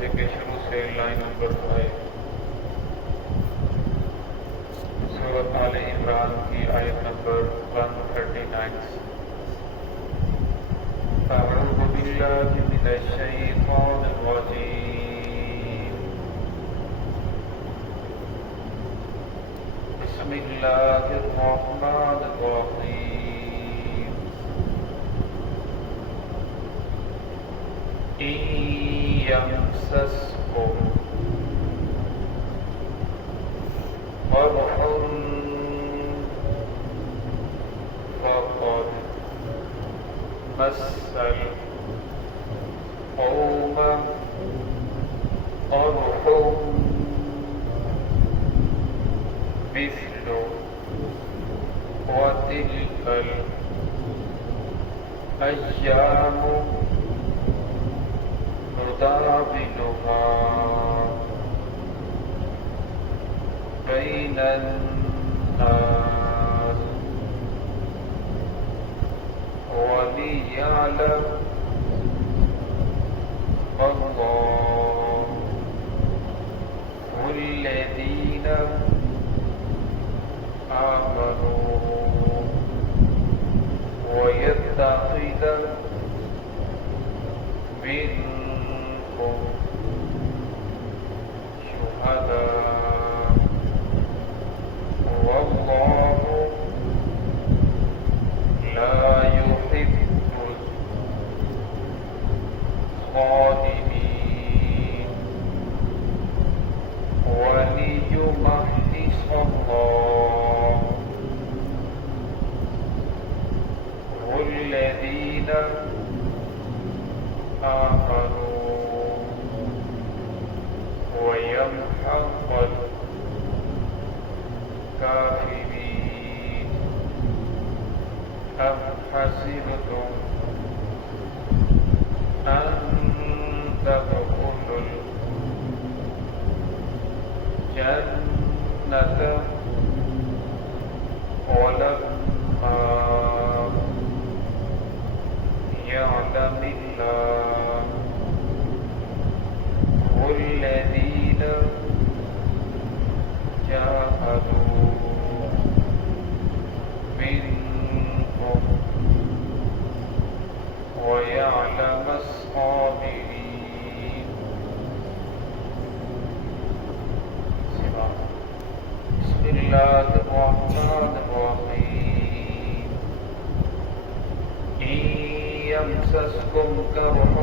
جلسے کے شروع سے لائن نمبر ہے سورۃ آل عمران کی آیت نمبر 139۔ اعوذ باللہ من الشیطان الرجیم، بسم اللہ الرحمن الرحیم۔ إن يمسسكم قرح فقد مس القوم قرح مثله وتلك الأيام نداولها بين الناس وليعلم الله الذين آمنوا ويتخذ منكم شهداء والله لا يحب الظالمين وليمحص الله الذين آمنوا ويمحق الكافرين أم حسبتم أن تدخلوا الجنة ولما يعلم الله الذين جاهدوا منكم ويعلم الصابرين۔ بسم الله الرحمن الرحيم۔ إن يمسسكم كرح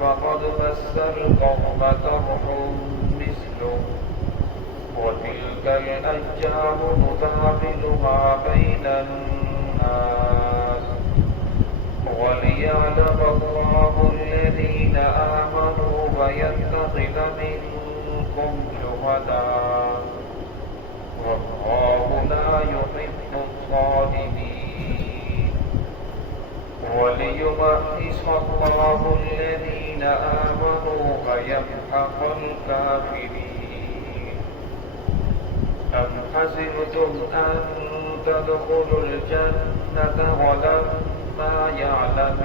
فقد مس القوم كرح مثله وتلك الأيام نداولها بين الناس وليعلم الله الذين آمنوا ويتخذ منكم شهداء والله لا يحب الظالمين وليمحص الله الذين آمنوا ويمحق الكافرين۔ أم حسبتم أن تدخلوا الجنة ولما يعلم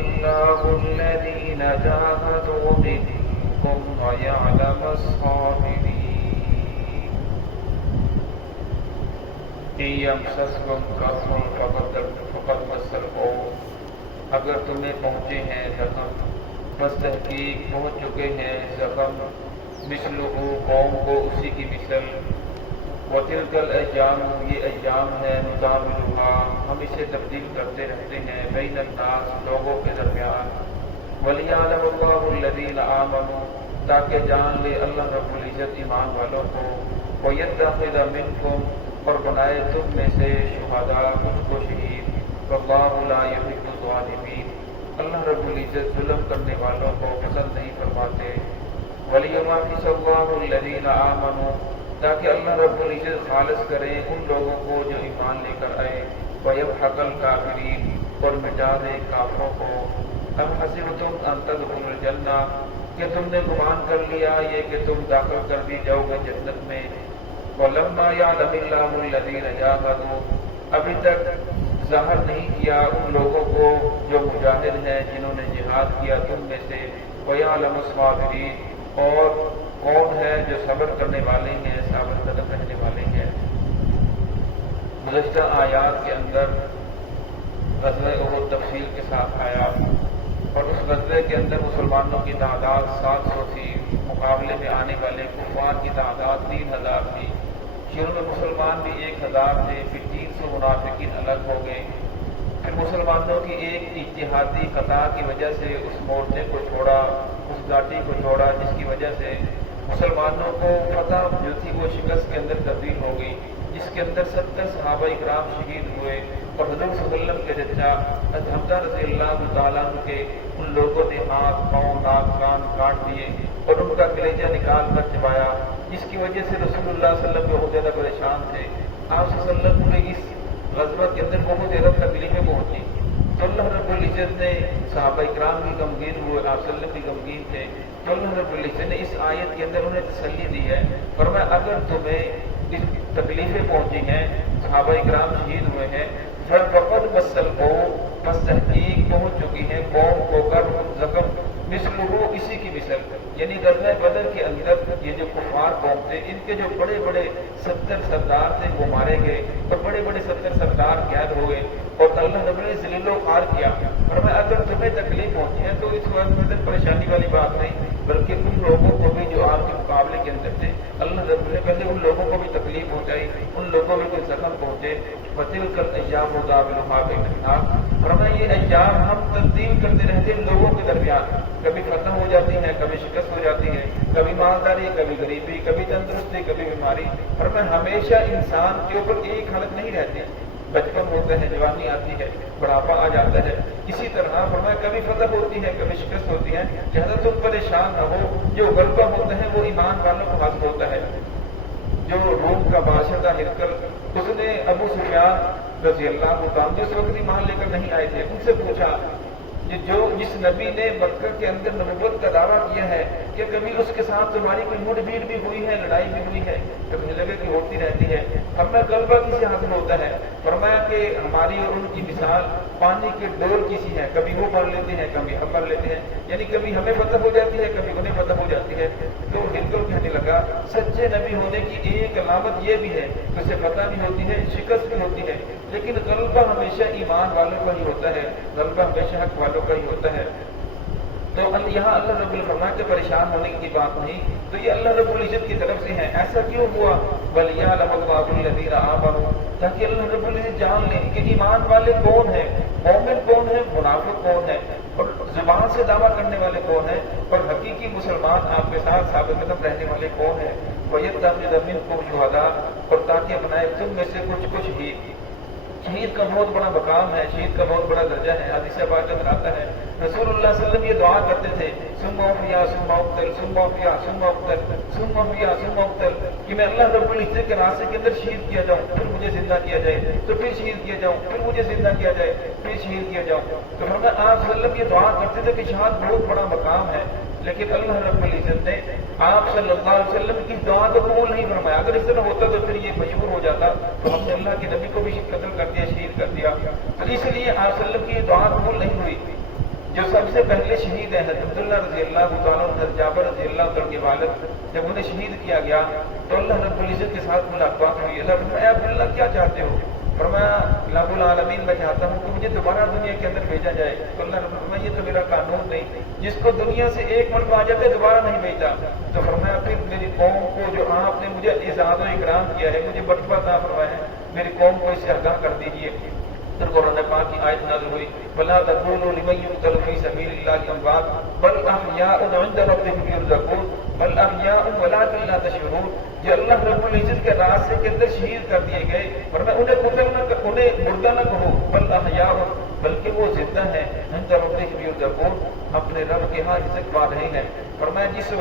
الله الذين جاهدوا منكم ويعلم الصابرين۔ إن يمسسكم قرح فقد مس القوم، اگر تمہیں پہنچے ہیں زخم، بس تحقیق پہنچ چکے ہیں زخم، مثلہ قوم کو اسی کی مثل، وتلک الایام یہ ایام ہے نداولها ہم اسے تبدیل کرتے رہتے ہیں بین الناس لوگوں کے درمیان، ولیعلم اللہ الذین آمنوا تاکہ جان لے اللہ رب العزت ایمان والوں کو، ویتخذ منکم اور بنائے تم میں سے شہداء مجھ کو شہید، واللہ لا یحب الظالمین اللہ رب العزت ظلم کرنے والوں کو پسند نہیں فرماتے، ولیمحص اللہ الذین آمنوا تاکہ اللہ رب العزت خالص کرے ان لوگوں کو جو ایمان لے کر آئے، ویمحق الکافرین اور مٹا دے کافروں کو۔ ام حسبتم ان تدخلوا الجنہ کہ تم نے گمان کر لیا یہ کہ تم داخل کر دی جاؤ گے جنت میں، ولما يعلم الله الذين جاهدوا ابھی تک ظاہر نہیں کیا ان لوگوں کو جو مجاہد ہیں جنہوں نے جہاد کیا تم میں سے، وَيَعْلَمُ الصَّابِرِينَ، اور کون ہے جو صبر کرنے والے ہیں، صابر قدم رہنے والے ہیں۔ گزشتہ آیات کے اندر غزوہ احد تفصیل کے ساتھ آیا، اور اس غزوے کے اندر مسلمانوں کی تعداد 700 تھی، مقابلے میں آنے والے کفار کی تعداد 3000 تھی۔ شروع میں مسلمان بھی 1000 تھے، پھر 300 منافقین الگ ہو گئے، پھر مسلمانوں کی ایک اتحادی خطا کی وجہ سے اس مورچے کو چھوڑا، اس گھاٹی کو چھوڑا، جس کی وجہ سے مسلمانوں کو فتح جو تھی وہ شکست کے اندر تبدیل ہو گئی، جس کے اندر 70 صحابہ اکرام شہید ہوئے، اور حضور صلی اللہ علیہ وسلم کے چچا حمزہ رضی اللہ تعالیٰ عنہ کے ان لوگوں نے ہاتھ، پاؤں، ناک، کان کاٹ دیے اور ان کا کلیجہ نکال کر چبایا، جس کی وجہ سے رسول اللہ صلی اللہ علیہ وسلم بہت زیادہ پریشان تھے۔ آپ صلی اللہ علیہ وسلم کو اس غزوہ کے اندر بہت زیادہ تکلیفیں پہنچی، تو اللہ رب العزت نے صحابہ اکرام بھی غمگین ہوئے، آپ صلی اللہ علیہ وسلم بھی غمگین تھے، تو اللہ رب العزت نے اس آیت کے اندر انہیں تسلی دی ہے، فرمایا اگر تمہیں اس تکلیفیں پہنچی ہیں، صحابہ اکرام شہید ہوئے ہیں، فَقَدْ مَسَّ الْقَوْمَ، بس تحقیق پہنچ چکی ہے قوم کو کرب زخم مثلہ، اسی کی مثل، یعنی غزوہ بدر کے اندر یہ جو کفار قوم تھے، ان کے جو بڑے بڑے 70 سردار تھے وہ مارے گئے، اور بڑے بڑے 70 سردار قید ہوئے، اور اللہ رب نے ذلیل و خوار کیا۔ اور میں اگر تمہیں تکلیف پہنچی ہے تو اس وقت پریشانی والی بات نہیں، بلکہ ان لوگوں کو بھی جو آپ کے مقابلے کے اندر تھے، اللہ رب نے پہلے ان لوگوں کو بھی تکلیف پہنچائی، ان لوگوں میں کوئی زخم پہنچے۔ وَتِلْكَ الْأَيَّامُ نُدَاوِلُهَا بَيْنَ النَّاسِ، اور ہمیں یہ ایام ہم تبدیل کرتے رہتے ہیں لوگوں کے درمیان، کبھی ختم ہو جاتی ہے، کبھی شکست ہو جاتی ہے، کبھی مالداری، کبھی غریبی، کبھی تندرستی، کبھی بیماری، اور میں ہمیشہ انسان کے اوپر ایک حالت نہیں رہتی، بچپن ہوتا ہے، جوانی آتی ہے، بڑھاپا آ جاتا ہے، اسی طرح فرمایا کبھی فتح ہوتی ہے، کبھی شکست ہوتی ہے، لہذا تم پریشان نہ ہو، جو غلبہ ہوتا ہے وہ ایمان والوں کو حاصل ہوتا ہے۔ جو روم کا بادشاہ تھا ہرقل، اس نے ابو سفیان رضی اللہ عنہ جس وقت ایمان لے کر نہیں آئے تھے، ان سے پوچھا کہ جس نبی نے مکہ کے اندر نبوت کا دعویٰ کیا ہے، کہ کبھی اس کے ساتھ تمہاری کوئی مٹ بھیڑ بھی ہوئی ہے، لڑائی بھی ہوئی ہے؟ تو مجھے لگے کہ ہوتی رہتی ہے۔ ہمیں غلبہ کسی حاصل ہوتا ہے؟ فرمایا کہ ہماری اور ان کی مثال پانی کے ڈول کسی ہے، کبھی وہ بھر لیتے ہیں، کبھی ہم بھر لیتے ہیں، یعنی کبھی ہمیں فتح ہو جاتی ہے، کبھی انہیں فتح ہو جاتی ہے۔ تو ہرقل کہنے لگا سچے نبی ہونے کی ایک علامت یہ بھی ہے کہ اسے فتح بھی ہوتی ہے، شکست بھی ہوتی ہے، لیکن غلبہ ہمیشہ ایمان والوں کا ہی ہوتا ہے، غلبہ ہمیشہ حق والوں کا ہی ہوتا ہے۔ تو یہاں اللہ رب العزت فرمایا کہ پریشان ہونے کی بات نہیں، تو یہ اللہ رب العزت کی طرف سے ہے۔ ایسا کیوں ہوا؟ وَلِيَعْلَمَ اللَّهُ الَّذِينَ آمَنُوا، تاکہ اللہ رب العزت جان لیں کہ ایمان والے کون ہیں، مومن کون ہے، منافق کون ہے، اور زبان سے دعویٰ کرنے والے کون ہیں، اور حقیقی مسلمان آپ کے ساتھ ثابت قدم رہنے والے کون ہیں۔ وَيَتَّخِذَ مِنكُمْ شُهَدَاءَ، اور تاکہ اپنائے تم میں سے کچھ ہی۔ شہید کا بہت بڑا مقام ہے، شہید کا بہت بڑا درجہ ہے، حدیث پاک میں آتا ہے رسول اللہ صلی اللہ علیہ وسلم یہ دعا کرتے تھے، ثم احیا ثم اقتل ثم احیا ثم اقتل ثم احیا ثم اقتل، کہ میں اللہ رب العزت کے راستے کے اندر شہید کیا جاؤں، پھر مجھے زندہ کیا جائے، تو پھر شہید کیا جاؤں، پھر مجھے زندہ کیا جائے، پھر شہید کیا جاؤں۔ تو فرمایا آپ صلی اللہ علیہ وسلم یہ دعا کرتے تھے کہ شہادت بہت بڑا مقام ہے، لیکن اللہ رب العزت نے آپ صلی اللہ علیہ وسلم کی دعا کو قبول نہیں فرمایا۔ اگر اس طرح ہوتا تو پھر یہ مشہور ہو جاتا تو ہم نے اللہ کے نبی کو بھی قتل کر دیا، شہید کر دیا، تو اس لیے آپ صلی اللہ علیہ وسلم کی یہ دعا قبول نہیں ہوئی۔ جو سب سے پہلے شہید ہیں حضرت عبداللہ رضی اللہ تعالیٰ عنہ، حضرت جابر رضی اللہ تعالیٰ کے والد، جب انہیں شہید کیا گیا تو اللہ رب العزت کے ساتھ ملاقات ہوئی۔ اللہ فرمایا اے عبداللہ کیا چاہتے ہو؟ فرمایا رب العالمین میں چاہتا ہوں کہ مجھے دوبارہ دنیا کے اندر بھیجا جائے۔ تو اللہ رب فرمایا یہ تو میرا قانون نہیں، جس کو دنیا سے ایک مرتبہ آ جاتے دوبارہ نہیں بھیجا۔ تو فرمایا پھر میری قوم کو جو آپ نے مجھے اعزاز و اکرام کیا ہے، مجھے مرتبہ عطا فرمایا ہے، میری قوم کو اس سے آگاہ کر دیجیے۔ پھر قرآن پاک کی آیت نازل ہوئی وَلَا تَقُولُوا لِمَن يُقْتَلُ فِي سَبِيلِ اللَّهِ أَمْوَاتٌ بَلْ أَحْيَاءٌ عِندَ رَبِّهِمْ يُرْزَقُونَ بَلْ أَحْيَاءٌ وَلَٰكِن لَّا تَشْعُرُونَ، جو اللہ رب العزت کے راستے کے اندر شہید کر دیے گئے، ورنہ انہیں مردہ نہ کہو، بل احیاء، بلکہ وہ زندہ ہیں، عند ربهم يرزقون، اپنے رب کے ہاں رزق پا رہے ہیں۔ فرمایا جس